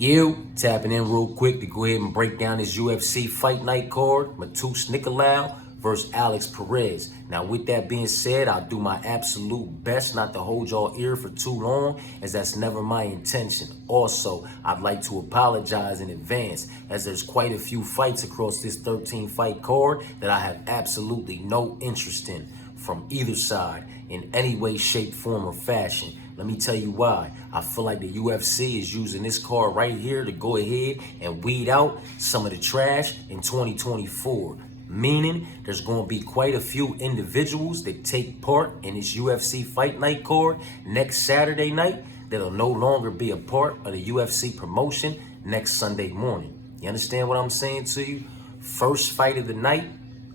You tapping in real quick to go ahead and break down this UFC fight night card. Matheus Nicolau versus Alex Perez. Now, with that being said, I'll do my absolute best not to hold y'all ear for too long, as that's never my intention. Also, I'd like to apologize in advance, as there's quite a few fights across this 13-fight card that I have absolutely no interest in from either side in any way, shape, form, or fashion. Let me tell you why. I feel like the UFC is using this card right here to go ahead and weed out some of the trash in 2024. Meaning there's going to be quite a few individuals that take part in this UFC fight night card next Saturday night that'll no longer be a part of the UFC promotion next Sunday morning. You understand what I'm saying to you? First fight of the night,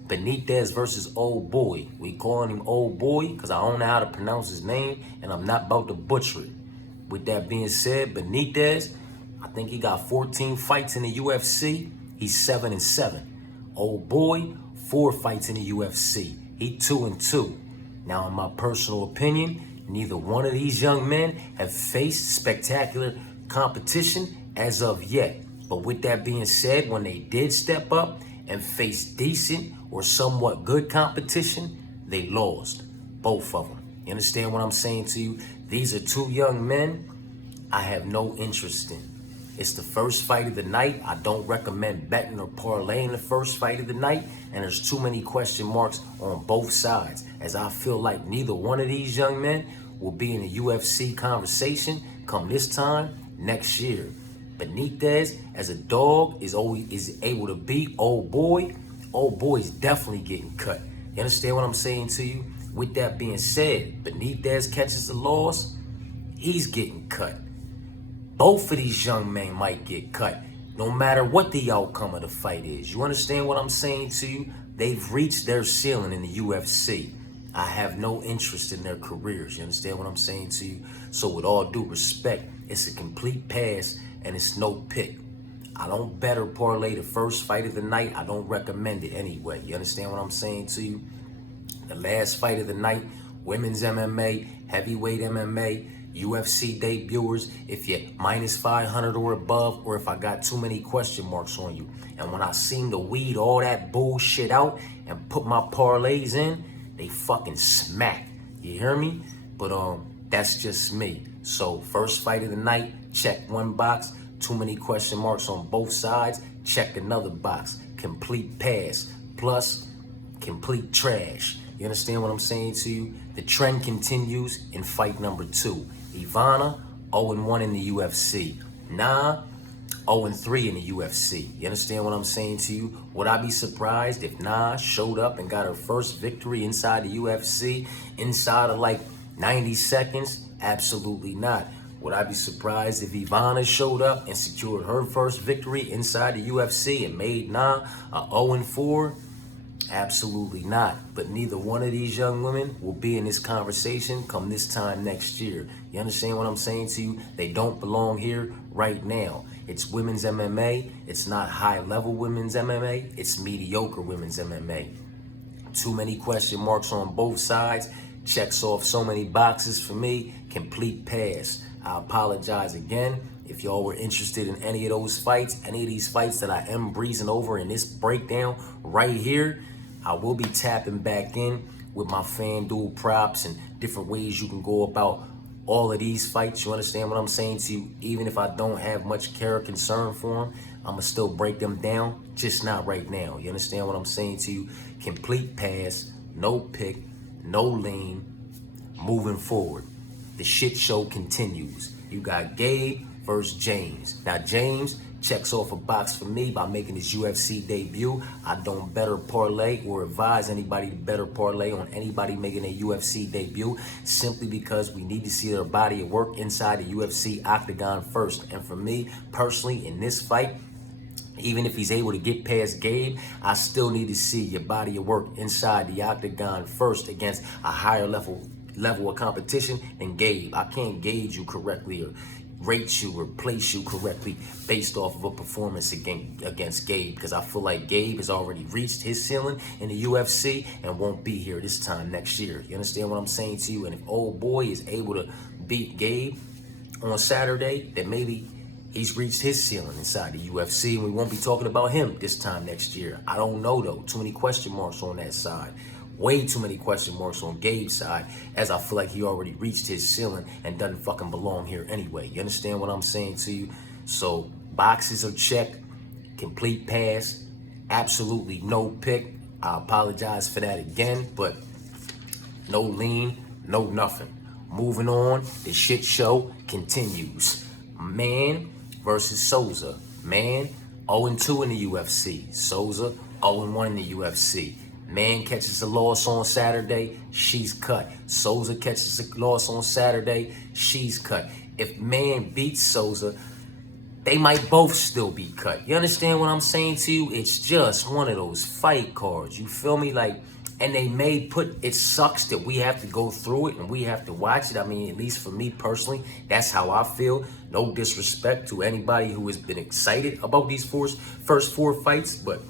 Benitez versus Old Boy. We calling him Old Boy because I don't know how to pronounce his name and I'm not about to butcher it. With that being said, Benitez, I think he got 14 fights in the UFC. He's 7-7. Old Boy, 4 fights in the UFC. He 2-2. Now, in my personal opinion, neither one of these young men have faced spectacular competition as of yet. But with that being said, when they did step up and face decent or somewhat good competition, they lost. Both of them. You understand what I'm saying to you? These are two young men I have no interest in. It's the first fight of the night. I don't recommend betting or parlaying the first fight of the night, and there's too many question marks on both sides, as I feel like neither one of these young men will be in the UFC conversation come this time next year. Benitez, as a dog, is able to beat Old Boy. Old Boy's definitely getting cut. You understand what I'm saying to you? With that being said, Benitez catches the loss, he's getting cut. Both of these young men might get cut, no matter what the outcome of the fight is. You understand what I'm saying to you? They've reached their ceiling in the UFC. I have no interest in their careers. You understand what I'm saying to you? So with all due respect, it's a complete pass and it's no pick. I don't bet or parlay the first fight of the night. I don't recommend it anyway. You understand what I'm saying to you? The last fight of the night, women's MMA, heavyweight MMA, UFC debuters, if you're minus 500 or above, or if I got too many question marks on you. And when I seem to weed all that bullshit out and put my parlays in, they fucking smack. You hear me? But that's just me. So first fight of the night, check one box. Too many question marks on both sides, check another box. Complete pass plus complete trash. You understand what I'm saying to you? The trend continues in fight number 2. Ivana, 0-1 in the UFC. Nah, 0-3 in the UFC. You understand what I'm saying to you? Would I be surprised if Nah showed up and got her first victory inside the UFC inside of like 90 seconds? Absolutely not. Would I be surprised if Ivana showed up and secured her first victory inside the UFC and made Nah a 0-4? Absolutely not. But neither one of these young women will be in this conversation come this time next year. You understand what I'm saying to you? They don't belong here right now. It's women's MMA. It's not high-level women's MMA. It's mediocre women's MMA. Too many question marks on both sides. Checks off so many boxes for me. Complete pass. I apologize again. If y'all were interested in any of those fights, any of these fights that I am breezing over in this breakdown right here, I will be tapping back in with my FanDuel props and different ways you can go about all of these fights. You understand what I'm saying to you? Even if I don't have much care or concern for them, I'm going to still break them down, just not right now. You understand what I'm saying to you? Complete pass, no pick, no lean, moving forward. The shit show continues. You got Gabe versus James. Now, James checks off a box for me by making his UFC debut. I don't bet or parlay or advise anybody to bet or parlay on anybody making a UFC debut, simply because we need to see their body of work inside the UFC octagon first. And for me, personally, in this fight, even if he's able to get past Gabe, I still need to see your body of work inside the octagon first against a higher level of competition than Gabe. I can't gauge you correctly or rate you or place you correctly based off of a performance against Gabe, because I feel like Gabe has already reached his ceiling in the UFC and won't be here this time next year. You understand what I'm saying to you? And if Old Boy is able to beat Gabe on Saturday, then maybe He's reached his ceiling inside the UFC, and we won't be talking about him this time next year. I don't know, though. Too many question marks on that side. Way too many question marks on Gabe's side, as I feel like he already reached his ceiling and doesn't fucking belong here anyway. You understand what I'm saying to you? So, boxes are checked, complete pass, absolutely no pick. I apologize for that again, but no lean, no nothing. Moving on, the shit show continues. Man versus Souza. Man, 0-2 in the UFC. Souza, 0-1 in the UFC. Man catches a loss on Saturday, she's cut. Souza catches a loss on Saturday, she's cut. If Man beats Souza, they might both still be cut. You understand what I'm saying to you? It's just one of those fight cards. You feel me? Like, and they may put, it sucks that we have to go through it and we have to watch it. I mean, at least for me personally, that's how I feel. No disrespect to anybody who has been excited about these first four fights, but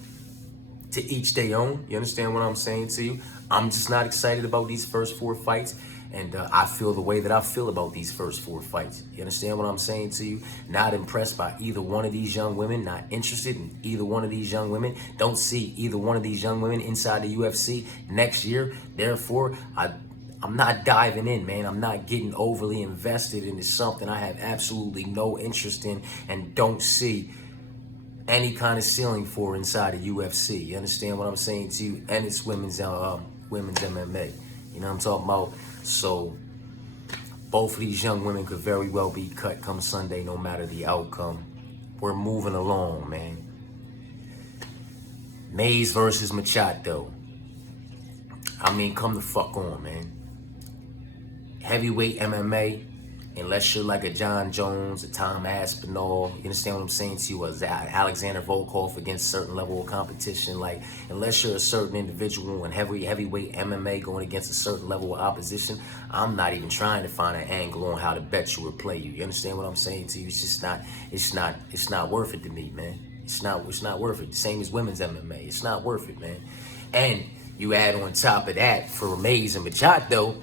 to each their own. You understand what I'm saying to you? I'm just not excited about these first four fights. And I feel the way that I feel about these first four fights. You understand what I'm saying to you? Not impressed by either one of these young women. Not interested in either one of these young women. Don't see either one of these young women inside the UFC next year. Therefore, I'm not diving in, man. I'm not getting overly invested into something I have absolutely no interest in and don't see any kind of ceiling for inside the UFC. You understand what I'm saying to you? And it's women's MMA. You know what I'm talking about? So both of these young women could very well be cut come Sunday, no matter the outcome. We're moving along, man. Mays versus Machado. I mean, come the fuck on, man. Heavyweight MMA, unless you're like a John Jones, a Tom Aspinall, you understand what I'm saying to you, as Alexander Volkov against certain level of competition, like, unless you're a certain individual in heavyweight MMA going against a certain level of opposition, I'm not even trying to find an angle on how to bet you or play you. You understand what I'm saying to you? It's just not, it's not worth it to me, man. It's not worth it. The same as women's MMA. It's not worth it, man. And you add on top of that, for Mays and Machado,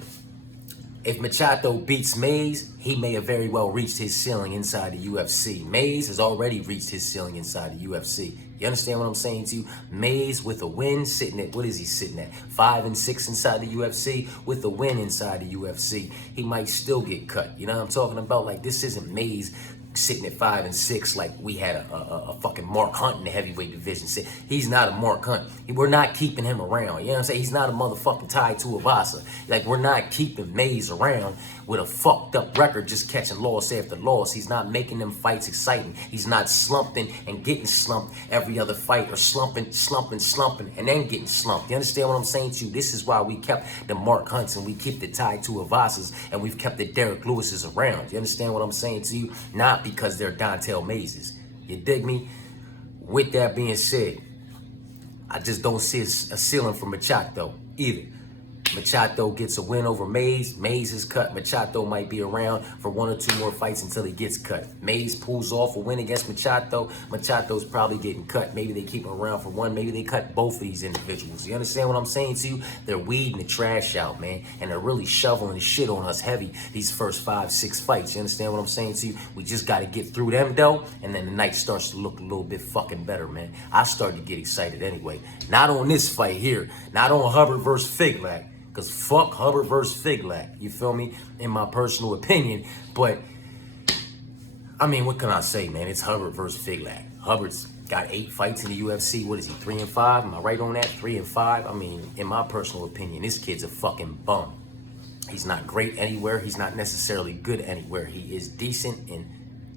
if Machado beats Mays, he may have very well reached his ceiling inside the UFC. Mays has already reached his ceiling inside the UFC. You understand what I'm saying to you? Mays with a win, sitting at, what is he sitting at? 5-6 inside the UFC. With a win inside the UFC, he might still get cut. You know what I'm talking about? Like, this isn't Mays sitting at 5-6 like we had a fucking Mark Hunt in the heavyweight division. He's not a Mark Hunt. We're not keeping him around. You know what I'm saying? He's not a motherfucking Tai Tuivasa. Like, we're not keeping Mays around with a fucked up record just catching loss after loss. He's not making them fights exciting. He's not slumping and getting slumped every other fight, or slumping, and then getting slumped. You understand what I'm saying to you? This is why we kept the Mark Hunts and we keep the Tai Tuivasas and we've kept the Derek Lewis's around. You understand what I'm saying to you? Not because they're Dontel Mazes. You dig me? With that being said, I just don't see a ceiling for Machado either. Machado gets a win over Mays. Mays is cut. Machado might be around for 1 or 2 more fights until he gets cut. Mays pulls off a win against Machado. Machado's probably getting cut. Maybe they keep him around for 1. Maybe they cut both of these individuals. You understand what I'm saying to you? They're weeding the trash out, man. And they're really shoveling the shit on us heavy these first 5-6 fights. You understand what I'm saying to you? We just got to get through them, though. And then the night starts to look a little bit fucking better, man. I started to get excited anyway. Not on this fight here. Not on Hubbard versus Figlak. Because fuck Hubbard versus Figlak, you feel me? In my personal opinion. But, I mean, what can I say, man? It's Hubbard versus Figlak. Hubbard's got 8 fights in the UFC. What is he, 3-5? Am I right on that? 3-5? I mean, in my personal opinion, this kid's a fucking bum. He's not great anywhere. He's not necessarily good anywhere. He is decent in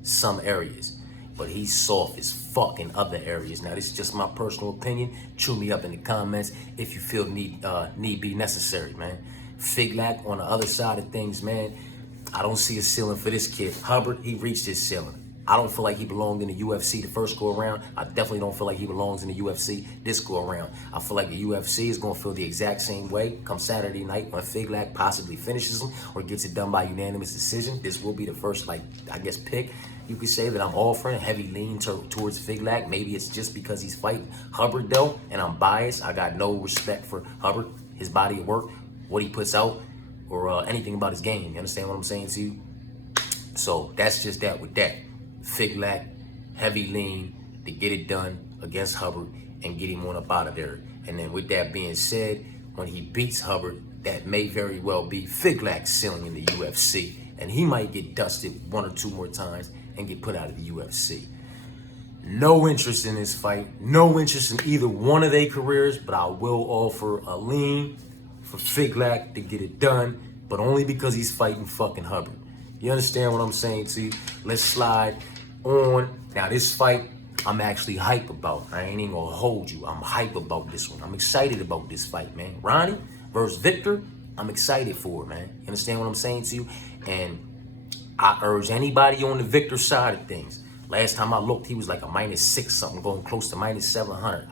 some areas. But he's soft as fuck in other areas. Now, this is just my personal opinion. Chew me up in the comments if you feel need be necessary, man. Figlak on the other side of things, man. I don't see a ceiling for this kid. Hubbard, he reached his ceiling. I don't feel like he belonged in the UFC the first go around. I definitely don't feel like he belongs in the UFC this go around. I feel like the UFC is going to feel the exact same way come Saturday night when Figlak possibly finishes him or gets it done by unanimous decision. This will be the first, like, I guess, pick. You could say that I'm offering a heavy lean towards Figlak. Maybe it's just because he's fighting Hubbard, though, and I'm biased. I got no respect for Hubbard, his body of work, what he puts out, or anything about his game. You understand what I'm saying to you? So that's just that with that. Figlac, heavy lean to get it done against Hubbard and get him on up out of there. And then with that being said, when he beats Hubbard, that may very well be Figlac's ceiling in the UFC. And he might get dusted 1 or 2 more times and get put out of the UFC. No interest in this fight. No interest in either one of their careers, but I will offer a lean for Figlac to get it done, but only because he's fighting fucking Hubbard. You understand what I'm saying to you? Let's slide on. Now this fight, I'm actually hype about. I ain't even gonna hold you. I'm hype about this one. I'm excited about this fight, man. Ronnie versus Victor, I'm excited for it, man. You understand what I'm saying to you? And I urge anybody on the Victor side of things. Last time I looked, he was like a -6 something, going close to -700.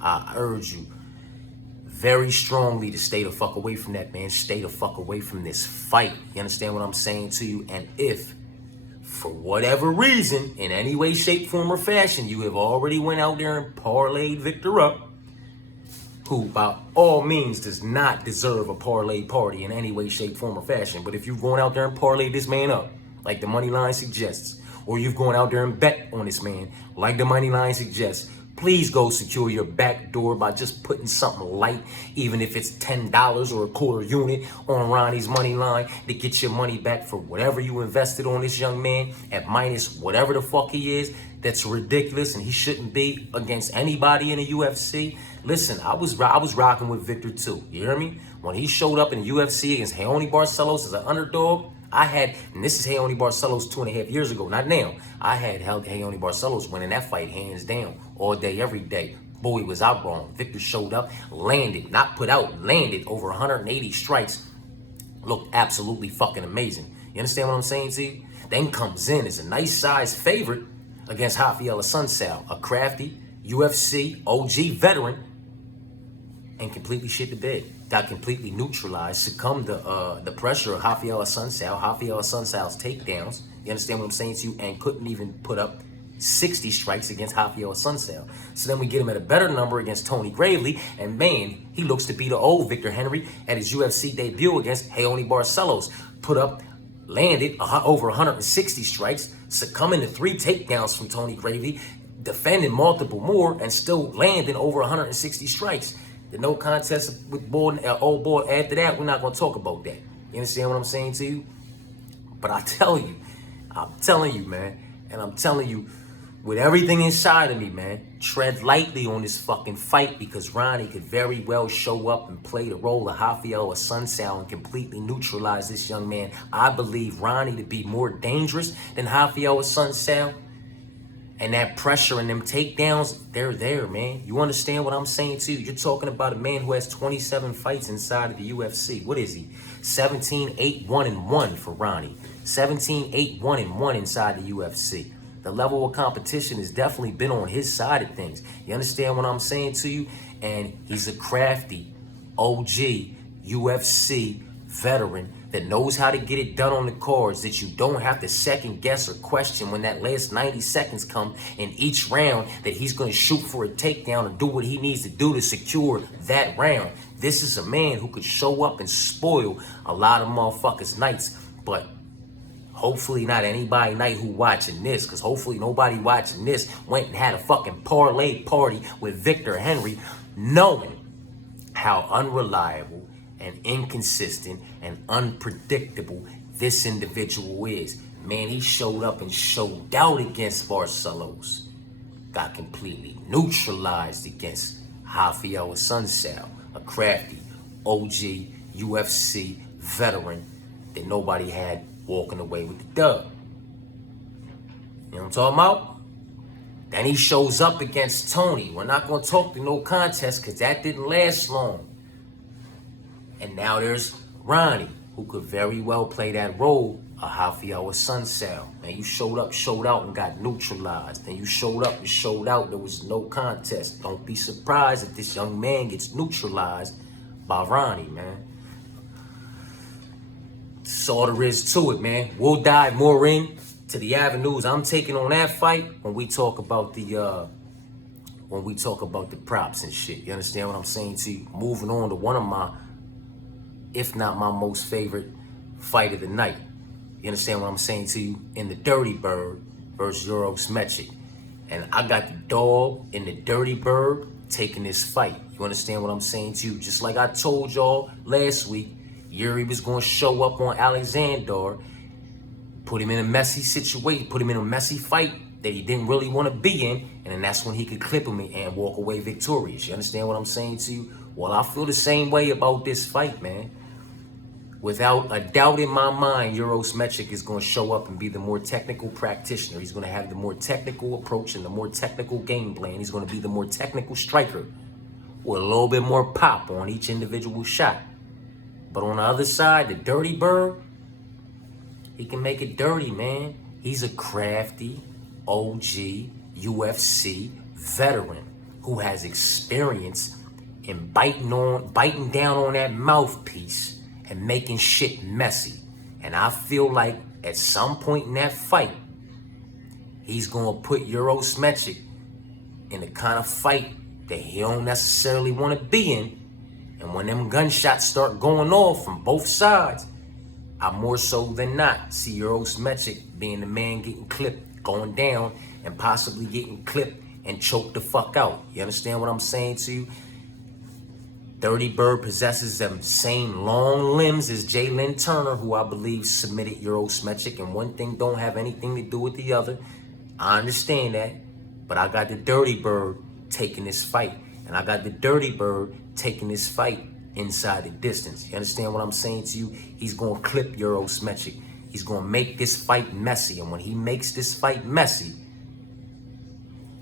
I urge you very strongly to stay the fuck away from that, man. Stay the fuck away from this fight. You understand what I'm saying to you? And if, for whatever reason, in any way, shape, form, or fashion, you have already went out there and parlayed Victor up, who by all means does not deserve a parlay party in any way, shape, form, or fashion. But if you've gone out there and parlayed this man up, like the money line suggests, or you've gone out there and bet on this man, like the money line suggests, please go secure your back door by just putting something light, even if it's $10 or a quarter unit on Ronnie's money line to get your money back for whatever you invested on this young man at minus whatever the fuck he is. That's ridiculous, and he shouldn't be against anybody in the UFC. Listen, I was rocking with Victor too. You hear me? When he showed up in the UFC against Raoni Barcelos as an underdog, I had, and this is Raoni Barcelos 2.5 years ago, not now. I had Raoni Barcelos winning that fight hands down, all day, every day. Boy, was I wrong. Victor showed up, landed, not put out, landed over 180 strikes. Looked absolutely fucking amazing. You understand what I'm saying to you? Then comes in as a nice size favorite against Rafael Assunção, a crafty UFC OG veteran, and completely shit the bed. Got completely neutralized, succumbed to the pressure of Rafael Assunção, Rafael Assunção's takedowns. You understand what I'm saying to you? And couldn't even put up 60 strikes against Rafael Assunção. So then we get him at a better number against Tony Gravely, and man, he looks to be the old Victor Henry at his UFC debut against Raoni Barcelos. Put up, landed over 160 strikes, succumbing to 3 takedowns from Tony Gravely, defending multiple more, and still landing over 160 strikes. The no contest with old boy after that, we're not going to talk about that. You understand what I'm saying to you? But I'm telling you, man, and I'm telling you, with everything inside of me, man, tread lightly on this fucking fight, because Ronnie could very well show up and play the role of Rafael Assunção and completely neutralize this young man. I believe Ronnie to be more dangerous than Rafael Assunção. And that pressure and them takedowns, they're there, man. You understand what I'm saying to you? You're talking about a man who has 27 fights inside of the UFC. What is he? 17-8-1-1 for Ronnie. 17-8-1-1 inside the UFC. The level of competition has definitely been on his side of things. You understand what I'm saying to you? And he's a crafty OG UFC veteran that knows how to get it done on the cards, that you don't have to second guess or question when that last 90 seconds come in each round, that he's going to shoot for a takedown and do what he needs to do to secure that round. This is a man who could show up and spoil a lot of motherfuckers' nights, but hopefully not anybody night who watching this, because hopefully nobody watching this went and had a fucking parlay party with Victor Henry, knowing how unreliable and inconsistent and unpredictable this individual is. Man, he showed up and showed out against Barcelos. Got completely neutralized against Rafael Assunção, a crafty OG UFC veteran that nobody had walking away with the dub. You know what I'm talking about? Then he shows up against Tony. We're not going to talk to no contest because that didn't last long. And now there's Ronnie, who could very well play that role of Rafael Assunção. Man, you showed up, showed out, and got neutralized. And you showed up and showed out. There was no contest. Don't be surprised if this young man gets neutralized by Ronnie, man. That's all there is to it, man. We'll dive more in to the avenues I'm taking on that fight when we talk about the props and shit. You understand what I'm saying to you? Moving on to one of my, if not my most favorite fight of the night. You understand what I'm saying to you? In the Dirty Bird, versus Eurosmetric. And I got the dog and the dirty bird taking this fight. You understand what I'm saying to you? Just like I told y'all last week, Yuri was going to show up on Alexander, put him in a messy situation, put him in a messy fight that he didn't really want to be in, and then that's when he could clip him and walk away victorious. You understand what I'm saying to you? Well, I feel the same way about this fight, man. Without a doubt in my mind, Eurosmetric is going to show up and be the more technical practitioner. He's going to have the more technical approach and the more technical game plan. He's going to be the more technical striker with a little bit more pop on each individual shot. But on the other side, the dirty bird, he can make it dirty, man. He's a crafty, OG, UFC veteran who has experience in biting down on that mouthpiece and making shit messy. And I feel like at some point in that fight, he's gonna put Eurosmetric in the kind of fight that he don't necessarily want to be in. And when them gunshots start going off from both sides, I more so than not see Eurosmetric being the man getting clipped, going down, and possibly getting clipped and choked the fuck out. You understand what I'm saying to you? Dirty Bird possesses them same long limbs as Jalen Turner, who I believe submitted Eurosmetric, and one thing don't have anything to do with the other. I understand that, but I got the Dirty Bird taking this fight, and I got the Dirty Bird taking this fight inside the distance. You understand what I'm saying to you? He's going to clip Eurosmetric. He's going to make this fight messy, and when he makes this fight messy,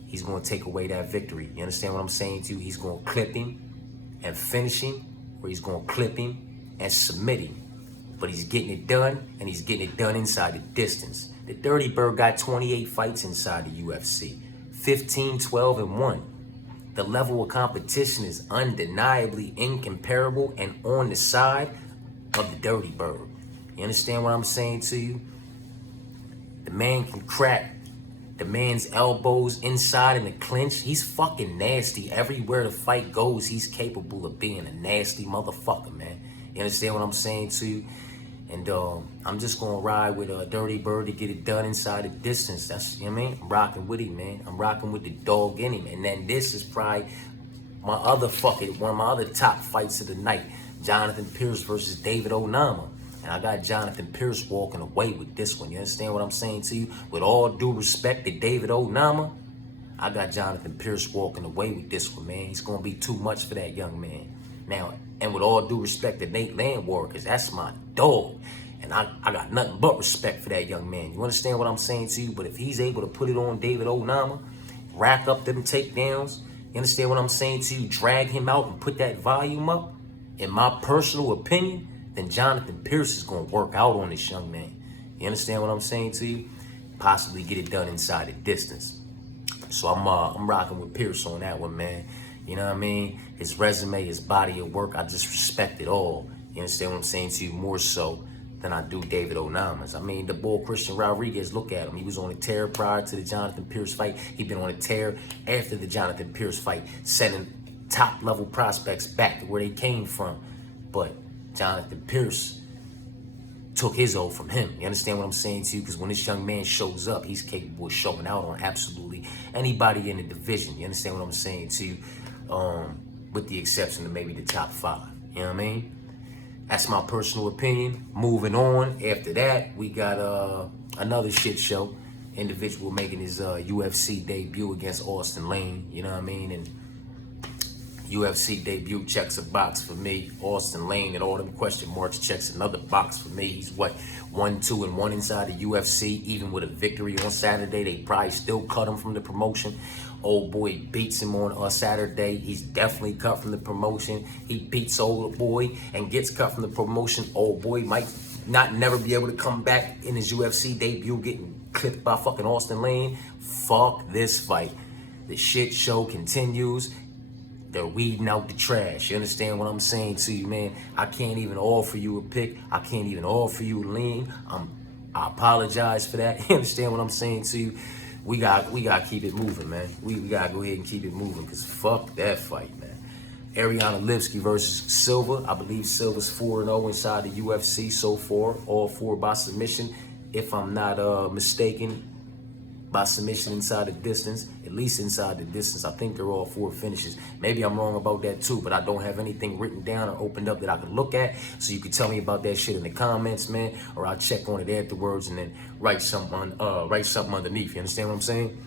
he's going to take away that victory. You understand what I'm saying to you? He's going to clip him and finish him, or he's going to clip him and submit him. But he's getting it done, and he's getting it done inside the distance. The Dirty Bird got 28 fights inside the UFC, 15, 12, and 1. The level of competition is undeniably incomparable and on the side of the Dirty Bird. You understand what I'm saying to you? The man can crack the man's elbows inside in the clinch. He's fucking nasty. Everywhere the fight goes, he's capable of being a nasty motherfucker, man. You understand what I'm saying to you? And I'm just going to ride with a Dirty Bird to get it done inside the distance. That's, you know what I mean? I'm rocking with him, man. I'm rocking with the dog in him. And then this is probably one of my other top fights of the night. Jonathan Perez versus David Onama. And I got Jonathan Perez walking away with this one. You understand what I'm saying to you? With all due respect to David Onama, I got Jonathan Perez walking away with this one, man. He's going to be too much for that young man. Now, and with all due respect to Nate Landwehr, because that's my dog. And I got nothing but respect for that young man. You understand what I'm saying to you? But if he's able to put it on David Onama, rack up them takedowns, you understand what I'm saying to you? Drag him out and put that volume up, in my personal opinion, then Jonathan Perez is going to work out on this young man. You understand what I'm saying to you? Possibly get it done inside the distance. So I'm rocking with Perez on that one, man. You know what I mean? His resume, his body of work, I just respect it all. You understand what I'm saying to you? More so than I do David Onama's. I mean, the boy Christian Rodriguez, look at him. He was on a tear prior to the Jonathan Perez fight. He's been on a tear after the Jonathan Perez fight, sending top-level prospects back to where they came from. But Jonathan Perez took his oath from him. You understand what I'm saying to you? Because when this young man shows up, he's capable of showing out on absolutely anybody in the division. You understand what I'm saying to you? With the exception of maybe the top 5. You know what I mean? That's my personal opinion. Moving on. After that, we got another shit show. Individual making his UFC debut against Austin Lane. You know what I mean? And UFC debut checks a box for me. Austin Lane and all them question marks checks another box for me. He's what, 1-2-1 inside the UFC. Even with a victory on Saturday, they probably still cut him from the promotion. Old boy beats him on Saturday. He's definitely cut from the promotion. He beats old boy and gets cut from the promotion. Old boy might never be able to come back in his UFC debut getting clipped by fucking Austin Lane. Fuck this fight. The shit show continues. They're weeding out the trash. You understand what I'm saying to you, man? I can't even offer you a pick. I can't even offer you a lean. I apologize for that. You understand what I'm saying to you? We got to keep it moving, man. We got to go ahead and keep it moving, because fuck that fight, man. Ariana Lipsky versus Silva. I believe Silva's 4-0 inside the UFC so far. All 4 by submission. If I'm not mistaken, by submission inside the distance, at least inside the distance. I think they're all 4 finishes. Maybe I'm wrong about that too, but I don't have anything written down or opened up that I can look at. So you can tell me about that shit in the comments, man, or I'll check on it afterwards and then write something underneath. You understand what I'm saying?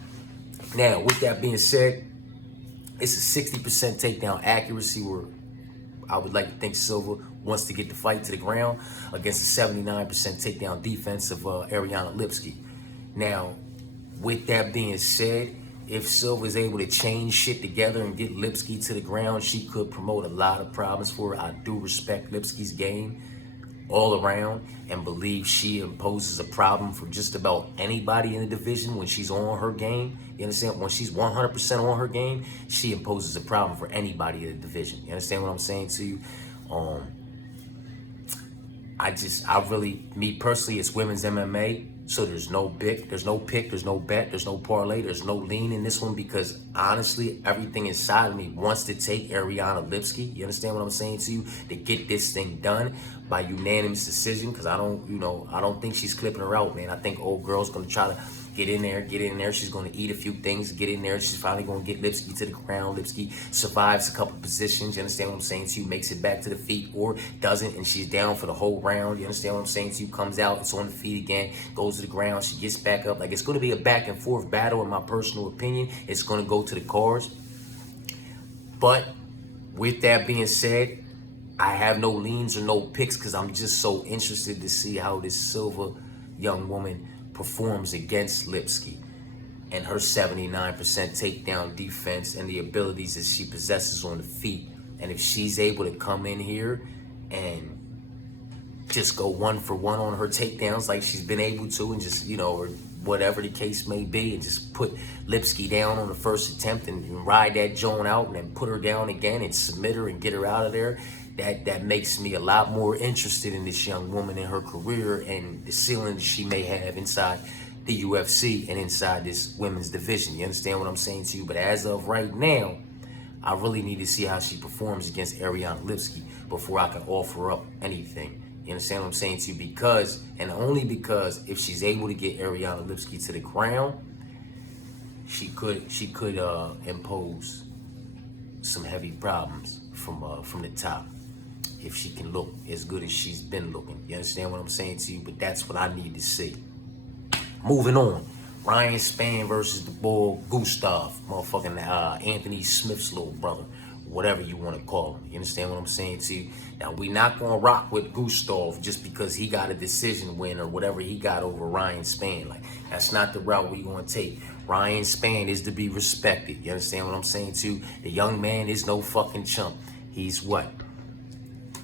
Now, with that being said, it's a 60% takedown accuracy where I would like to think Silva wants to get the fight to the ground against a 79% takedown defense of Ariana Lipski. Now, with that being said, if Silva is able to change shit together and get Lipski to the ground, she could promote a lot of problems for her. I do respect Lipski's game all around and believe she imposes a problem for just about anybody in the division when she's on her game. You understand? When she's 100% on her game, she imposes a problem for anybody in the division. You understand what I'm saying to you? Me personally, it's women's MMA. So there's no pick, there's no bet, there's no parlay, there's no lean in this one because honestly, everything inside of me wants to take Ariana Lipski. You understand what I'm saying to you? To get this thing done by unanimous decision because I don't think she's clipping her out, man. I think old girl's gonna try to get in there. She's going to eat a few things, get in there. She's finally going to get Lipski to the ground. Lipski survives a couple positions. You understand what I'm saying to you? Makes it back to the feet or doesn't, and she's down for the whole round. You understand what I'm saying to you? Comes out, it's on the feet again, goes to the ground. She gets back up. Like, it's going to be a back and forth battle, in my personal opinion. It's going to go to the cars. But with that being said, I have no leans or no picks because I'm just so interested to see how this Silva young woman performs against Lipski and her 79% takedown defense and the abilities that she possesses on the feet. And if she's able to come in here and just go 1 for 1 on her takedowns like she's been able to and just, or whatever the case may be, and just put Lipski down on the first attempt and ride that joint out and then put her down again and submit her and get her out of there, that makes me a lot more interested in this young woman and her career and the ceiling she may have inside the UFC and inside this women's division. You understand what I'm saying to you? But as of right now, I really need to see how she performs against Ariana Lipski before I can offer up anything. You understand what I'm saying to you? Because, and only because, if she's able to get Ariana Lipski to the ground, she could impose some heavy problems from the top. If she can look as good as she's been looking. You understand what I'm saying to you? But that's what I need to see. Moving on. Ryan Spann versus the boy Gustav. Motherfucking Anthony Smith's little brother. Whatever you want to call him. You understand what I'm saying to you? Now, we're not going to rock with Gustav just because he got a decision win or whatever he got over Ryan Spann. Like, that's not the route we're going to take. Ryan Spann is to be respected. You understand what I'm saying to you? The young man is no fucking chump. He's what?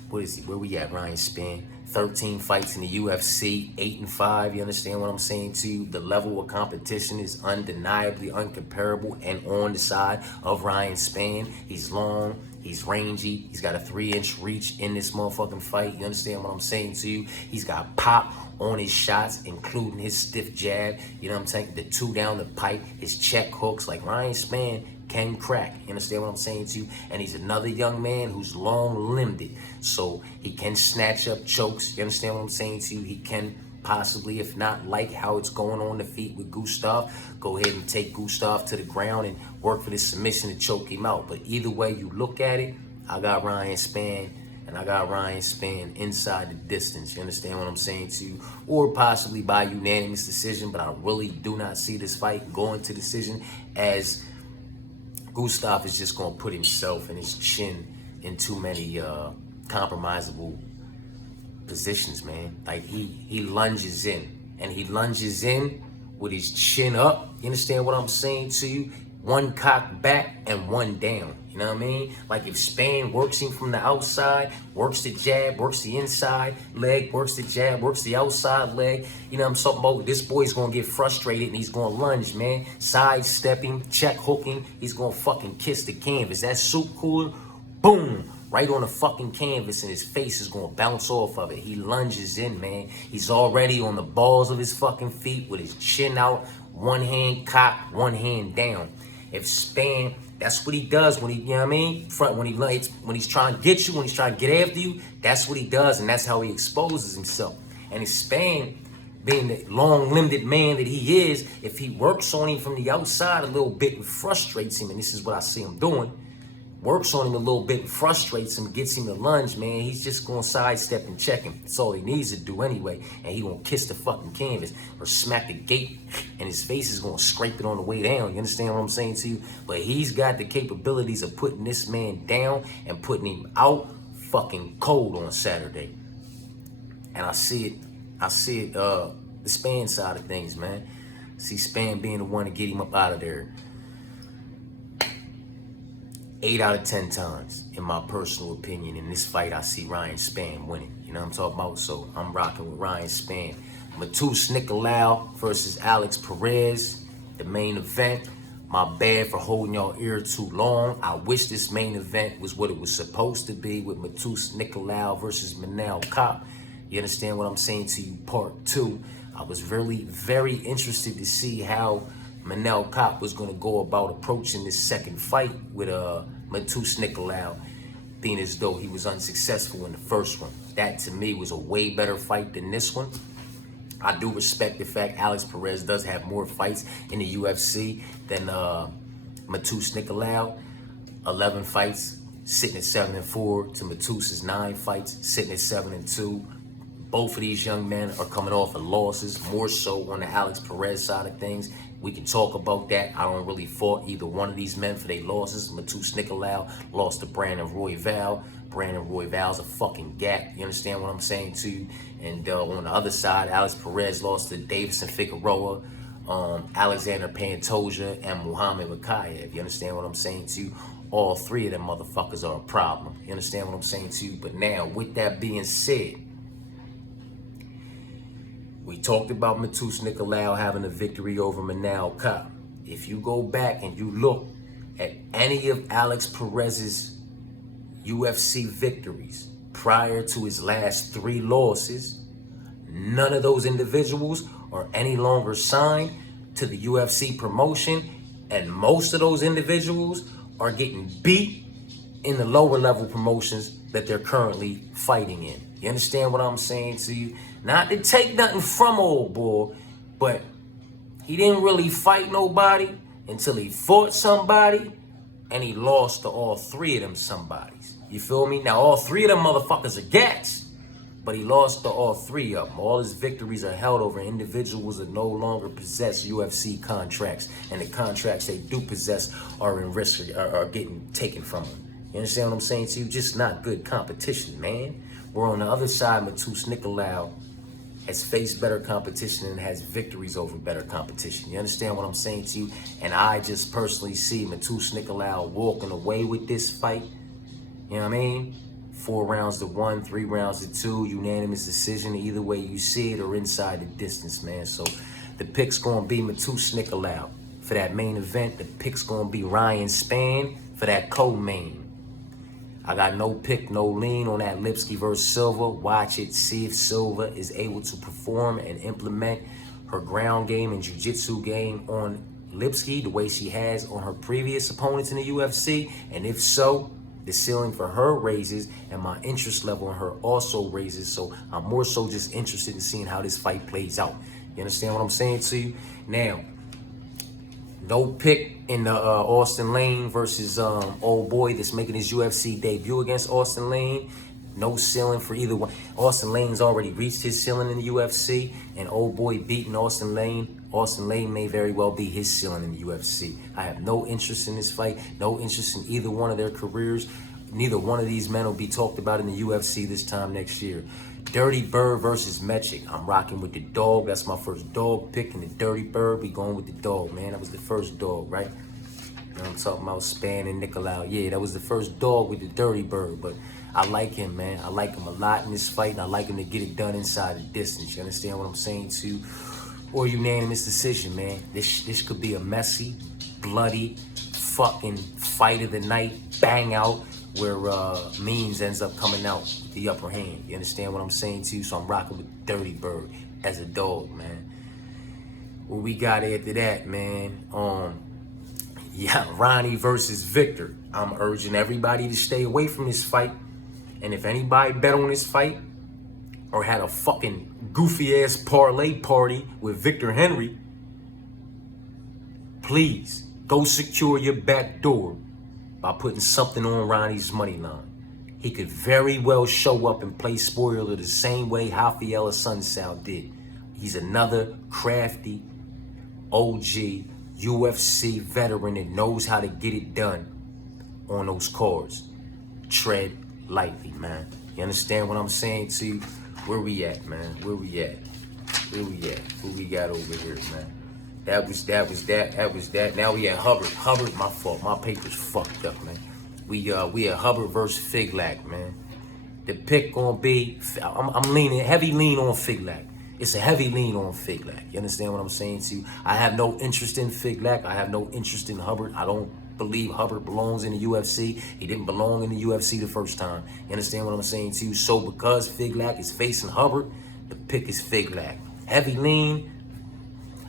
What is he? Where we at, Ryan Spann? 13 fights in the UFC, 8-5. You understand what I'm saying to you? The level of competition is undeniably uncomparable and on the side of Ryan Spann. He's long, he's rangy, he's got a 3-inch reach in this motherfucking fight. You understand what I'm saying to you? He's got pop on his shots, including his stiff jab. You know what I'm saying? The 2 down the pipe, his check hooks. Like, Ryan Spann can crack. You understand what I'm saying to you? And he's another young man who's long-limbed, so he can snatch up chokes. You understand what I'm saying to you? He can possibly, if not like how it's going on the feet with Gustav, go ahead and take Gustav to the ground and work for this submission to choke him out. But either way you look at it, I got Ryan Spann, and I got Ryan Spann inside the distance. You understand what I'm saying to you? Or possibly by unanimous decision, but I really do not see this fight going to decision, as Gustav is just going to put himself and his chin in too many compromisable positions, man. Like, he lunges in, and he lunges in with his chin up. You understand what I'm saying to you? 1 cock back and 1 down. You know what I mean? Like, if Spann works him from the outside, works the jab, works the inside leg, works the jab, works the outside leg, you know what I'm talking about? This boy's gonna get frustrated and he's gonna lunge, man. Sidestepping, check hooking, he's gonna fucking kiss the canvas. That soup cooler, boom, right on the fucking canvas, and his face is gonna bounce off of it. He lunges in, man. He's already on the balls of his fucking feet with his chin out, 1 hand cocked, 1 hand down. If Spann, that's what he does when he, you know what I mean? When he's trying to get you, when he's trying to get after you, that's what he does, and that's how he exposes himself. And if Spann being the long-limbed man that he is, if he works on him from the outside a little bit and frustrates him, and this is what I see him doing, works on him a little bit and frustrates him, gets him to lunge, man, he's just going to sidestep and check him. That's all he needs to do anyway. And he going to kiss the fucking canvas or smack the gate, and his face is going to scrape it on the way down. You understand what I'm saying to you? But he's got the capabilities of putting this man down and putting him out fucking cold on Saturday. And I see it, the Span side of things, man. I see Span being the one to get him up out of there. 8 out of 10 times, in my personal opinion, in this fight, I see Ryan Span winning. You know what I'm talking about? So I'm rocking with Ryan Span. Matheus Nicolau versus Alex Perez, the main event. My bad for holding y'all ear too long. I wish this main event was what it was supposed to be, with Matheus Nicolau versus Nicolau. You understand what I'm saying to you? Part 2. I was really very interested to see how Nicolau was going to go about approaching this second fight with Matheus Nicolau, being as though he was unsuccessful in the first one. That to me was a way better fight than this one. I do respect the fact Alex Perez does have more fights in the UFC than Matheus Nicolau. 11 fights, sitting at 7-4, to Matheus's 9 fights, sitting at 7-2. Both of these young men are coming off of losses, more so on the Alex Perez side of things. We can talk about that. I don't really fault either one of these men for their losses. Matheus Nicolau lost to Brandon Royval. Brandon Royval's a fucking gat. You understand what I'm saying to you? And on the other side, Alex Perez lost to Davison Figueroa, Alexander Pantoja, and Muhammad Makayev. You understand what I'm saying to you? All 3 of them motherfuckers are a problem. You understand what I'm saying to you? But now, with that being said, we talked about Matheus Nicolau having a victory over Nicolau. If you go back and you look at any of Alex Perez's UFC victories prior to his last 3 losses, none of those individuals are any longer signed to the UFC promotion, and most of those individuals are getting beat in the lower level promotions that they're currently fighting in. You understand what I'm saying to you? Not to take nothing from old boy, but he didn't really fight nobody until he fought somebody, and he lost to all 3 of them somebodies. You feel me? Now, all 3 of them motherfuckers are gats, but he lost to all 3 of them. All his victories are held over individuals that no longer possess UFC contracts, and the contracts they do possess are in risk, are getting taken from them. You understand what I'm saying to you? Just not good competition, man. Where on the other side, Matheus Nicolau has faced better competition and has victories over better competition. You understand what I'm saying to you? And I just personally see Matheus Nicolau walking away with this fight. You know what I mean? 4 rounds to 1, 3 rounds to 2, unanimous decision. Either way you see it or inside the distance, man. So the pick's going to be Matheus Nicolau for that main event. The pick's going to be Ryan Span for that co-main. I got no pick, no lean on that Lipski versus Silva. Watch it, see if Silva is able to perform and implement her ground game and jiu-jitsu game on Lipski the way she has on her previous opponents in the UFC. And if so, the ceiling for her raises and my interest level in her also raises. So I'm more so just interested in seeing how this fight plays out. You understand what I'm saying to you? Now, no pick in the Austin Lane versus old boy that's making his UFC debut against Austin Lane. No ceiling for either one. Austin Lane's already reached his ceiling in the UFC, and old boy beating Austin Lane. Austin Lane may very well be his ceiling in the UFC. I have no interest in this fight, no interest in either one of their careers. Neither one of these men will be talked about in the UFC this time next year. Dirty Bird versus Mechik. I'm rocking with the dog. That's my first dog pick in the Dirty Bird. We going with the dog, man. That was the first dog, right? You know, I'm talking about Span and Nicolau. Yeah, that was the first dog with the Dirty Bird. But I like him, man. I like him a lot in this fight, and I like him to get it done inside the distance. You understand what I'm saying to you? Or unanimous decision, man. This could be a messy, bloody, fucking fight of the night, bang out, where Means ends up coming out with the upper hand. You understand what I'm saying to you? So I'm rocking with Dirty Bird as a dog, man. What we got after that, man? Yeah, Ronnie versus Victor. I'm urging everybody to stay away from this fight. And if anybody bet on this fight or had a fucking goofy ass parlay party with Victor Henry, please go secure your back door by putting something on Ronnie's money line. He could very well show up and play spoiler the same way Rafael Sunsao did. He's another crafty OG UFC veteran that knows how to get it done on those cards. Tread lightly, man. You understand what I'm saying to you? Where we at, man? Where we at? Where we at? Who we got over here, man? That was that. Now we at Hubbard, my fault. My paper's fucked up, man. We at Hubbard versus Figlac, man. The pick gonna be, I'm leaning, heavy lean on Figlac. It's a heavy lean on Figlac. You understand what I'm saying to you? I have no interest in Figlac. I have no interest in Hubbard. I don't believe Hubbard belongs in the UFC. He didn't belong in the UFC the first time. You understand what I'm saying to you? So because Figlac is facing Hubbard, the pick is Figlac. Heavy lean,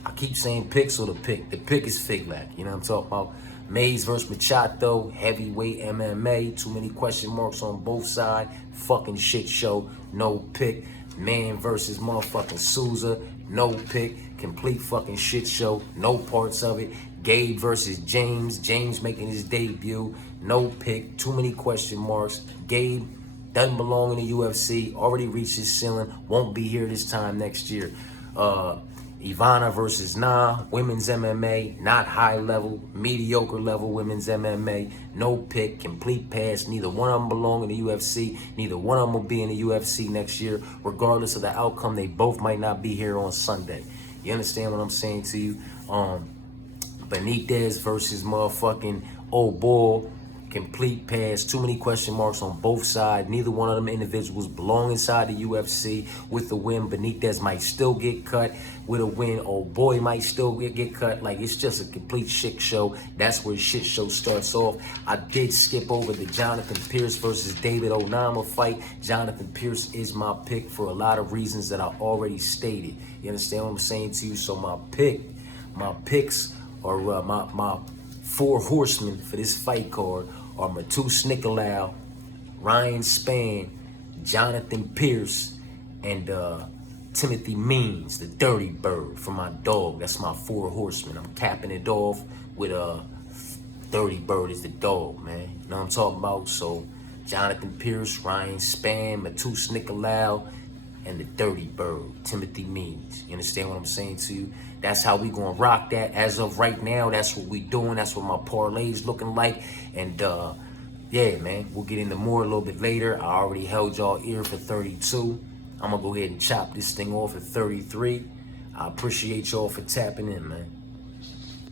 I keep saying pick, so the pick is Figlac. You know what I'm talking about? Mays versus Machado, heavyweight MMA. Too many question marks on both sides. Fucking shit show, no pick. Man versus motherfucking Souza, no pick. Complete fucking shit show, no parts of it. Gabe versus James, James making his debut, no pick. Too many question marks. Gabe doesn't belong in the UFC, already reached his ceiling, won't be here this time next year. Ivana versus Nah, women's MMA, not high level, mediocre level women's MMA, no pick, complete pass. Neither one of them belong in the UFC. Neither one of them will be in the UFC next year. Regardless of the outcome, they both might not be here on Sunday. You understand what I'm saying to you? Benitez versus motherfucking old boy, complete pass. Too many question marks on both sides. Neither one of them individuals belong inside the UFC. With the win, Benitez might still get cut. With a win, old boy might still get cut. Like, it's just a complete shit show. That's where shit show starts off. I did skip over the Jonathan Pierce versus David Onama fight. Jonathan Pierce is my pick for a lot of reasons that I already stated. You understand what I'm saying to you? So my picks are my four horsemen for this fight card are Matheus Nicolau, Ryan Spann, Jonathan Pierce, and Timothy Means, the Dirty Bird, for my dog. That's my four horsemen. I'm capping it off with Dirty Bird is the dog, man. You know what I'm talking about? So Jonathan Pierce, Ryan Spann, Matheus Nicolau, and the Dirty Bird, Timothy Means. You understand what I'm saying to you? That's how we gonna rock that. As of right now, that's what we doing. That's what my parlay's looking like. And yeah, man, we'll get into more a little bit later. I already held y'all ear for 32. I'm gonna go ahead and chop this thing off at 33. I appreciate y'all for tapping in, man.